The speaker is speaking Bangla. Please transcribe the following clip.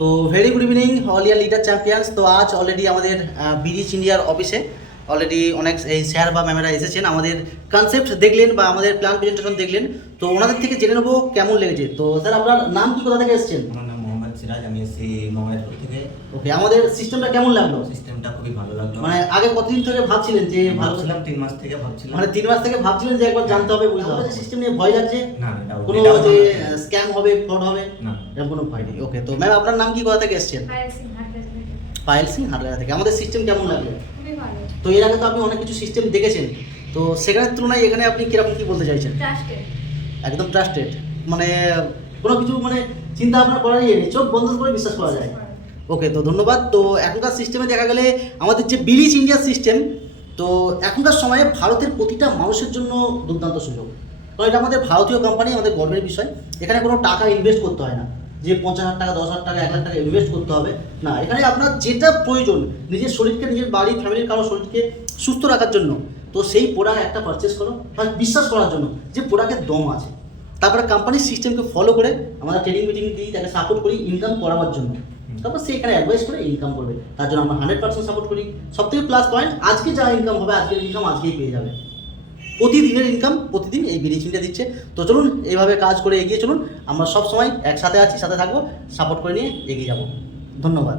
তো ভেরি গুড ইভিনিং অল ইয়ার লিডার চ্যাম্পিয়ন্স। তো আজ অলরেডি আমাদের বিরিচ ইন্ডিয়ার অফিসে অলরেডি অনেক এই স্যার বা ম্যামেরা এসেছেন, আমাদের কনসেপ্ট দেখলেন বা আমাদের প্ল্যান প্রেজেন্টেশন দেখলেন। তো ওনাদের থেকে জেনে নেবো কেমন লেগেছে। তো স্যার আপনার নাম কি, কোথা থেকে এসেছেন? আমার নাম মোহাম্মদ সিরাজ, আমি এসেছি মোহাম্মদপুর থেকে। ওকে, আমাদের সিস্টেমটা কেমন লাগলো? সিস্টেমটা খুবই ভালো লাগলো। মানে আগে কতদিন থেকে ভাবছিলেন যে ভালো? ভাবছিলাম 3 মাস থেকে ভাবছিলাম। মানে 3 মাস থেকে ভাবছিলেন যে একবার জানতে হবে, বুঝতে হবে। সিস্টেম নিয়ে ভয় লাগছে? না কোনো এটাও যে ভালো। স্ক্যাম হবে, ফ্রড হবে, না এরকম কোনো ভয় নেই। ওকে, তো ম্যাম আপনার নাম কি, কোথা থেকে এসেছেন? পায়েল সিং, হাটগাড়া থেকে। আমাদের সিস্টেম কেমন লাগলো? খুবই ভালো। তো এর আগে তো আপনি অনেক কিছু সিস্টেম দেখেছেন, তো সেখানের তুলনায় এখানে আপনি কিরকম কি বলতে চাইছেন? ট্রাস্টেড। একদম ট্রাস্টেড, মানে কোনো কিছু মানে চিন্তা ভাবনা করারই নেই, চোখ বন্ধ করে বিশ্বাস করা যায়। ওকে, তো ধন্যবাদ। তো এখনকার সিস্টেমে দেখা গেলে আমাদের যে বিরিচ ইন্ডিয়ার সিস্টেম, তো এখনকার সময়ে ভারতের প্রতিটা মানুষের জন্য দুর্দান্ত সুযোগ। কারণ এটা আমাদের ভারতীয় কোম্পানি, আমাদের গর্বের বিষয়। এখানে কোনো টাকা ইনভেস্ট করতে হয় না যে 50,000 টাকা, 10,000 টাকা, 1 লাখ টাকা ইনভেস্ট করতে হবে না। এখানে আপনার যেটা প্রয়োজন নিজের শরীরকে, নিজের বাড়ি ফ্যামিলির কারো শরীরকে সুস্থ রাখার জন্য, তো সেই প্রোডাক্ট একটা পারচেস করো বা বিশ্বাস করার জন্য যে প্রোডাক্টের দম আছে। তারপরে কোম্পানির সিস্টেমকে ফলো করে আমরা ট্রেনিং মিটিং দিই, তাকে সাপোর্ট করি ইনকাম করাবার জন্য। তারপর সে এখানে অ্যাডভাইস করে ইনকাম করবে, তার জন্য আমরা 100% সাপোর্ট করি। সব থেকে প্লাস পয়েন্ট, আজকে যা ইনকাম হবে, আজকের ইনকাম আজকেই পেয়ে যাবে। প্রতিদিনের ইনকাম প্রতিদিন এই বিরিচ ইন্ডিয়া দিচ্ছে। তো চলুন এইভাবে কাজ করে এগিয়ে চলুন। আমরা সব সময় একসাথে আছি, সাথে থাকবো, সাপোর্ট করে নিয়ে এগিয়ে যাব। ধন্যবাদ।